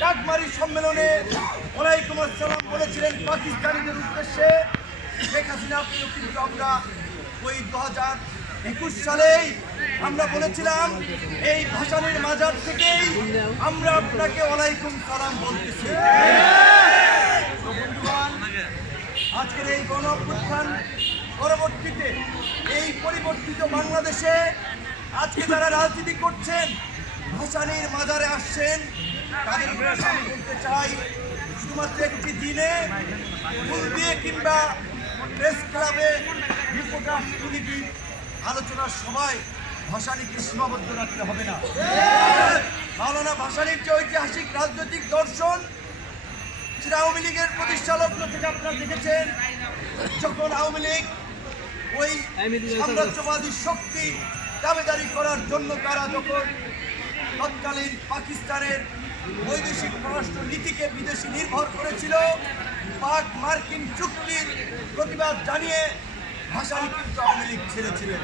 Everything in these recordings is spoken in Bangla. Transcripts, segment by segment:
ডাকমারি সম্মেলনে ওয়ালাইকুম আসসালাম বলেছিলেন পাকিস্তানিদের উদ্দেশ্যে। শেখ হাসিনা কিন্তু আমরা ওই দু হাজার একুশ সালেই আমরা বলেছিলাম, এই ভাসানির মাজার থেকেই আমরা আপনাকে ওয়ালাইকুম সালাম বলতেছি। আজকের এই গণ পরবর্তীতে, এই পরিবর্তিত বাংলাদেশে আজকে যারা রাজনীতি করছেন, ভাসানির মাজারে আসছেন তাদের বলতে চাই, শুধুমাত্র একটি দিনে ফুল দিয়ে কিংবা প্রেস ক্লাবে রিপোর্টার প্রতিনিধি আলোচনার সময় ভাসানিকে সীমাবদ্ধ রাখতে হবে না। মাওলানা ভাসানির যে ঐতিহাসিক রাজনৈতিক দর্শন সেটা আওয়ামী লীগের প্রতিষ্ঠা লগ্ন থেকে আপনারা দেখেছেন, যখন আওয়ামী লীগ ওই সাম্রাজ্যবাদী শক্তি দাবিদারি করার জন্য তারা যখন তৎকালীন পাকিস্তানের বৈদেশিক পররাষ্ট্র নীতিকে বিদেশি নির্ভর করেছিল। পাক মার্কিন চুক্তির প্রতিবাদ জানিয়ে ভাষানি কিন্তু আওয়ামী লীগ ছেড়েছিলেন।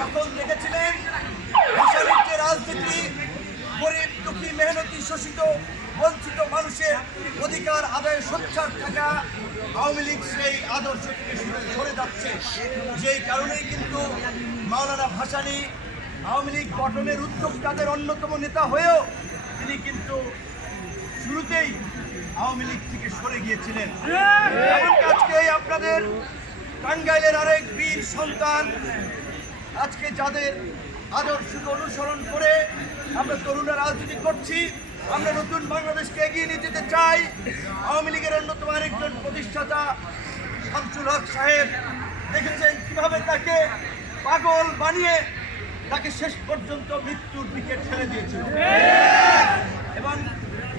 যখন দেখেছিলেন ভাষানির যে রাজনীতি, গরিব, দুঃখী, মেহনতি, শোষিত, বঞ্চিত মানুষের অধিকার, আদায়, সোচ্চার থাকা আওয়ামী লীগ সেই আদর্শ থেকে সরে যাচ্ছে। যেই কারণেই কিন্তু মাওলানা ভাসানী আওয়ামী লীগ গঠনের উদ্যোগ তাদের অন্যতম নেতা হয়েও তিনি কিন্তু শুরুতেই আওয়ামী লীগ থেকে সরে গিয়েছিলেন। আজকে আপনাদের টাঙ্গাইলের আরেক বীর সন্তান, আজকে যাদের আদর্শকে অনুসরণ করে আমরা তরুণরা রাজনীতি করছি, আমরা নতুন বাংলাদেশকে এগিয়ে নিয়ে যেতে চাই। আওয়ামী লীগের অন্যতম আরেকজন প্রতিষ্ঠাতা শামসুল হক সাহেব দেখেছেন কীভাবে তাকে পাগল বানিয়ে তাকে শেষ পর্যন্ত মৃত্যুর দিকে ঠেলে দিয়েছিল। এবং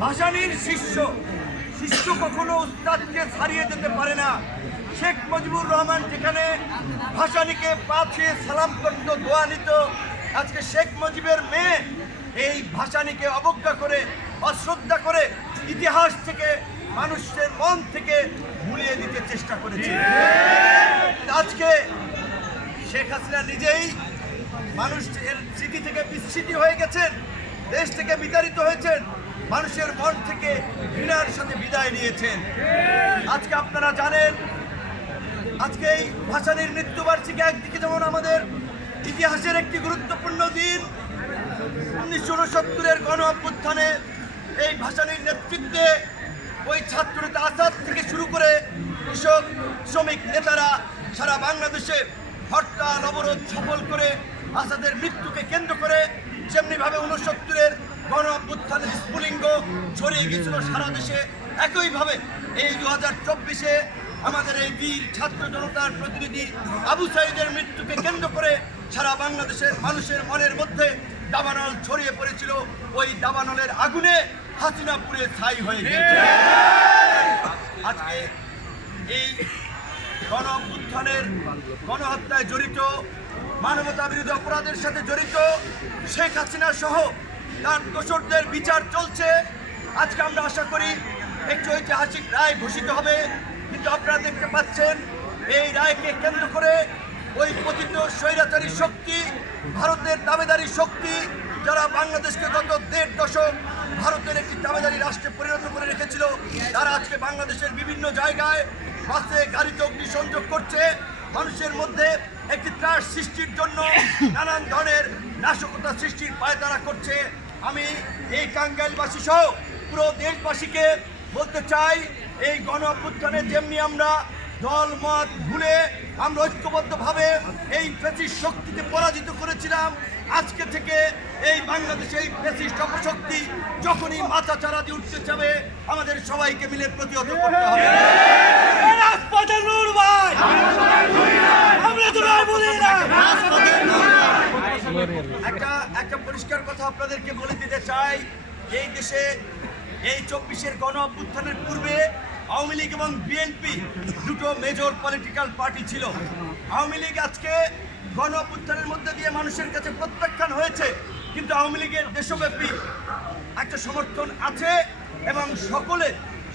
ভাসানির শিষ্য শিষ্য কখনো উস্তাদকে ছাড়িয়ে যেতে পারে না। শেখ মুজিবুর রহমান যেখানে ভাসানিকে পাছে সালাম করত, দোয়া নিত, আজকে শেখ মুজিবের মেয়ে এই ভাসানিকে অবজ্ঞা করে, অশ্রদ্ধা করে ইতিহাস থেকে, মানুষের মন থেকে ভুলিয়ে দিতে চেষ্টা করেছে। আজকে শেখ হাসিনা নিজেই মানুষের স্মৃতি থেকে বিস্মৃতি হয়ে গেছেন, দেশ থেকে বিতাড়িত হয়েছেন, মানুষের মন থেকে ঘৃণার সাথে বিদায় নিয়েছেন। আজকে আপনারা জানেন, আজকে এই ভাসানির মৃত্যুবার্ষিকী একদিকে যেমন আমাদের ইতিহাসের একটি গুরুত্বপূর্ণ দিন, উনিশশো উনসত্তরের গণ অভ্যুত্থানে এই ভাসানির নেতৃত্বে ওই ছাত্রনেতা আজাদ থেকে শুরু করে কৃষক, শ্রমিক নেতারা সারা বাংলাদেশে হরতাল, অবরোধ সফল করে আজাদের মৃত্যুকে কেন্দ্র করে যেমনিভাবে উনসত্তরের গণ অভ্যুত্থানের স্ফুলিঙ্গ ছড়িয়ে গিয়েছিল সারা দেশে, একইভাবে এই দু হাজার চব্বিশে আমাদের এই বীর ছাত্র জনতার প্রতিনিধি আবু সাইদের মৃত্যুকে কেন্দ্র করে সারা বাংলাদেশের মানুষের মনের মধ্যে দাবানল ছড়িয়ে পড়েছিল। ওই দাবানলের আগুনে হাসিনা পুড়ে ছাই হয়ে গিয়েছে। আজকে এই গণ অভ্যুত্থানের গণহত্যায় জড়িত, মানবতা বিরোধী অপরাধের সাথে জড়িত শেখ হাসিনা সহ তার দোসরদের বিচার চলছে। আজকে আমরা আশা করি একটি ঐতিহাসিক রায় ঘোষিত হবে। কিন্তু আপনারা দেখতে পাচ্ছেন, এই রায়কে কেন্দ্র করে ওই পতিত স্বৈরাচারী শক্তি, ভারতের দাবেদারি শক্তি, যারা বাংলাদেশকে গত দেড় দশক ভারতের একটি দাবেদারি রাষ্ট্রে পরিণত করে রেখেছিল, তারা আজকে বাংলাদেশের বিভিন্ন জায়গায় বাসে গাড়িতে অগ্নিসংযোগ করছে। মানুষের মধ্যে একটি ত্রাস সৃষ্টির জন্য নানান ধরনের নাশকতা সৃষ্টির পায়তারা করছে। আমি এই টাঙ্গাইলবাসী সহ পুরো দেশবাসীকে বলতে চাই, এই গণ অভ্যুত্থানে যেমনি আমরা দল, মত ভুলে আমরা ঐক্যবদ্ধভাবে এই ফেসিস শক্তিকে পরাজিত করেছিলাম আজকে থেকে এই বাংলাদেশে এই ফেসিস্ট যখনই মাথা চারা দিয়ে উঠতে যাবে আমাদের সবাইকে মিলে প্রতিহত করতে হবে। একটা একটা পরিষ্কার কথা আপনাদেরকে বলে দিতে চাই, এই দেশে এই চব্বিশের গণ অভ্যুত্থানের পূর্বে আওয়ামী লীগ এবং বিএনপি দুটো মেজর পলিটিক্যাল পার্টি ছিল। আওয়ামী লীগ আজকে গণ মধ্যে দিয়ে মানুষের কাছে প্রত্যাখ্যান হয়েছে, কিন্তু আওয়ামী লীগের দেশব্যাপী একটা সমর্থন আছে এবং সকলে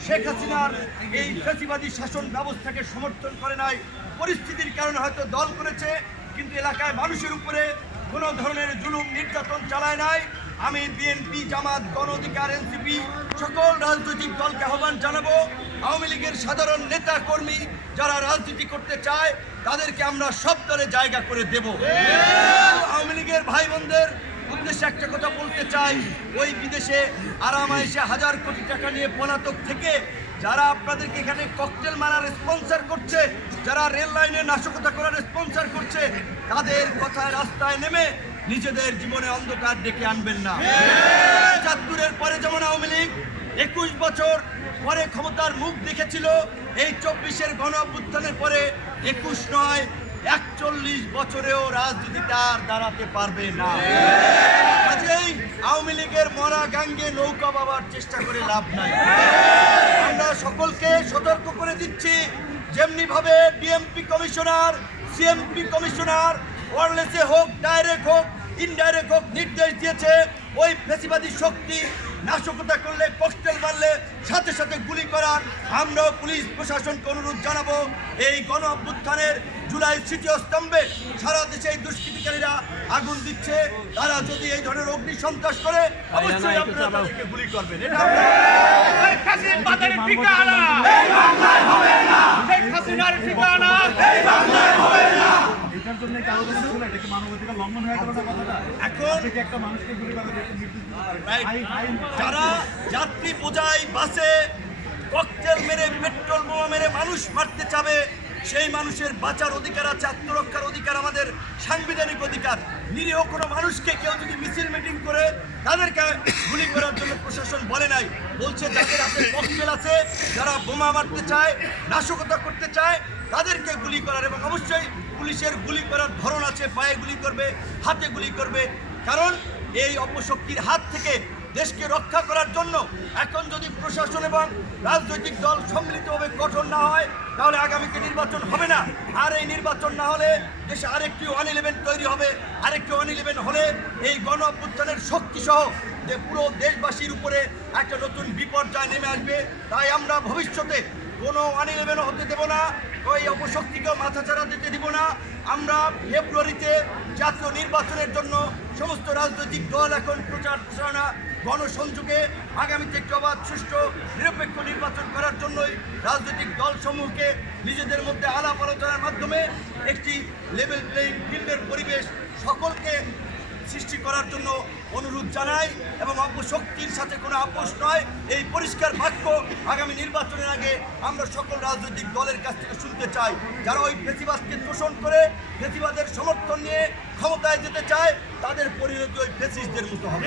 শেখ হাসিনার এই ফ্যাসিবাদী শাসন ব্যবস্থাকে সমর্থন করে নাই। পরিস্থিতির কারণে হয়তো দল করেছে, কিন্তু এলাকায় মানুষের উপরে কোনো ধরনের জুলুম, নির্যাতন চালায় নাই। আমি বিএনপি, জামাত গণ অধিকার এনসিপি সকল রাজনৈতিক দলকে আহ্বান জানাব। আওয়ামী লীগের সাধারণ নেতা কর্মী যারা রাজনীতি করতে চায়, তাদেরকে আমরা সব দলে জায়গা করে দেব। আওয়ামী লীগের ভাই বোনদের উদ্দেশ্যে একটা কথা বলতে চাই। ওই বিদেশে আরামাইশে হাজার কোটি টাকা নিয়ে পলাতক থেকে যারা আপনাদেরকে এখানে ককটেল মারার স্পন্সর করছে, যারা রেল লাইনে নাশকতা করার স্পন্সর করছে, তাদের কথায় রাস্তায় নেমে নিজেদের জীবনে অন্ধকার ডেকে আনবেন না। চাঁদপুরের পরে যেমন আওয়ামী লীগ, একুশ বছর পরে ক্ষমতার মুখ দেখেছিল, এই চব্বিশের গণ অভ্যুত্থানের পরে একুশ নয়, একচল্লিশ বছরেও রাজনীতিতে আর দাঁড়াতে পারবে না। কাজেই আওয়ামী লীগের মরা গাঙ্গে নৌকা বাবার চেষ্টা করে লাভ নাই। আমরা সকলকে সতর্ক করে দিচ্ছি যেমনি ভাবে ডিএমপি কমিশনার, সিএমপি কমিশনার ওয়ারলেসে হোক ডাইরেক্ট হোক ইনডাইরেক্ট হোক নির্দেশ দিয়েছে। ওই ফেসিবাদী শক্তি নাশকতা করলে কষ্টেল মারলে সাথে সাথে গুলি করার। আমরাও পুলিশ প্রশাসনকে অনুরোধ জানাব। এই গণ অভ্যুত্থানের জুলাই তৃতীয় স্তম্ভে সারা দেশে এই দুষ্কৃতিকারীরা আগুন দিচ্ছে। তারা যদি এই ধরনের অগ্নি সন্ত্রাস করে অবশ্যই আপনারা তাদেরকে গুলি করবেন। এটা ঠিকানা শেখ হাসিনার ঠিকানা এটার জন্য কি আলোচনা ছিল এটা কি মানবাধিকার লঙ্ঘন হয়ে গেল না কথাটা? এখন একটা মানুষকে গুলি যারা যাত্রী বোঝাই বাসে ককটেল মেরে পেট্রোল বোমা মেরে মানুষ মারতে চাবে সেই মানুষের বাঁচার অধিকার আছে আত্মরক্ষার অধিকার আমাদের সাংবিধানিক অধিকার। নিরীহ কোনো মানুষকে কেউ যদি মিছিল মিটিং করে তাদেরকে গুলি করার জন্য প্রশাসন বলে নাই। বলছে যাদের হাতে ককটেল আছে, যারা বোমা মারতে চায়, নাশকতা করতে চায়, তাদেরকে গুলি করার এবং অবশ্যই পুলিশের গুলি করার ধরন আছে, পায়ে গুলি করবে, হাতে গুলি করবে। কারণ এই অপশক্তির হাত থেকে দেশকে রক্ষা করার জন্য এখন যদি প্রশাসন এবং রাজনৈতিক দল সম্মিলিতভাবে গঠন না হয়, তাহলে আগামীতে নির্বাচন হবে না। আর এই নির্বাচন না হলে দেশে আরেকটি ওয়ান ইলেভেন তৈরি হবে। আরেকটি ওয়ান ইলেভেন হলে এই গণ অভ্যুত্থানের শক্তি সহ যে পুরো দেশবাসীর উপরে একটা নতুন বিপর্যয় নেমে আসবে, তাই আমরা ভবিষ্যতে কোনো ওয়ান ইলেভেনও হতে দেব না, ওই অপশক্তিকেও মাথাচাড়া দিতে দিব না। আমরা ফেব্রুয়ারিতে জাতীয় নির্বাচনের জন্য সমস্ত রাজনৈতিক দল এখন প্রচার প্রচারণা, গণসংযোগে আগামীতে একটি অবাধ, সুষ্ঠু, নিরপেক্ষ নির্বাচন করার জন্যই রাজনৈতিক দলসমূহকে নিজেদের মধ্যে আলাপ আলোচনার মাধ্যমে একটি লেভেল প্লেইং ফিল্ডের পরিবেশ করার জন্য অনুরোধ জানাই এবং অপশক্তির সাথে কোনো আপোষ নয়। এই পরিষ্কার বাক্য আগামী নির্বাচনের আগে আমরা সকল রাজনৈতিক দলের কাছ থেকে শুনতে চাই। যারা ওই ফেসিবাদকে তোষণ করে ফেসিবাদের সমর্থন নিয়ে ক্ষমতায় যেতে চায়, তাদের পরিণতি ওই ফেসিসদের মতো হবে।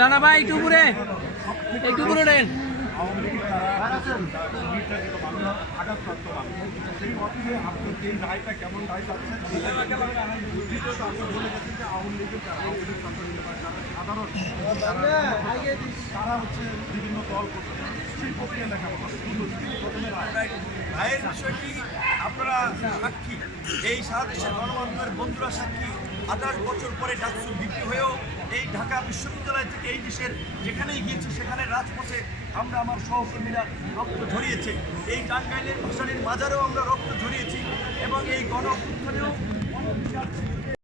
রানা ভাই, একটু উপরে। একটু উপরে তারা আঘাতপ্রাপ্ত সেই রায়টা কেমন রায় তারা হচ্ছে বিভিন্ন দল করছে প্রথমে রায় রায়ের বিষয়টি আপনারা সাক্ষী? এই সারা দেশের গণমাধ্যমের বন্ধুরা সাক্ষী? আঠাশ বছর পরে ডাকসু বিক্রি হয়েও এই ঢাকা বিশ্ববিদ্যালয় থেকে এই দেশের যেখানেই গিয়েছে সেখানে রাজপথে আমরা আমার সহকর্মীরা রক্ত ঝরিয়েছে। এই টাঙ্গাইলের ভাসানির মাজারেও আমরা রক্ত ঝরিয়েছি এবং এই গণ অভ্যুত্থানেও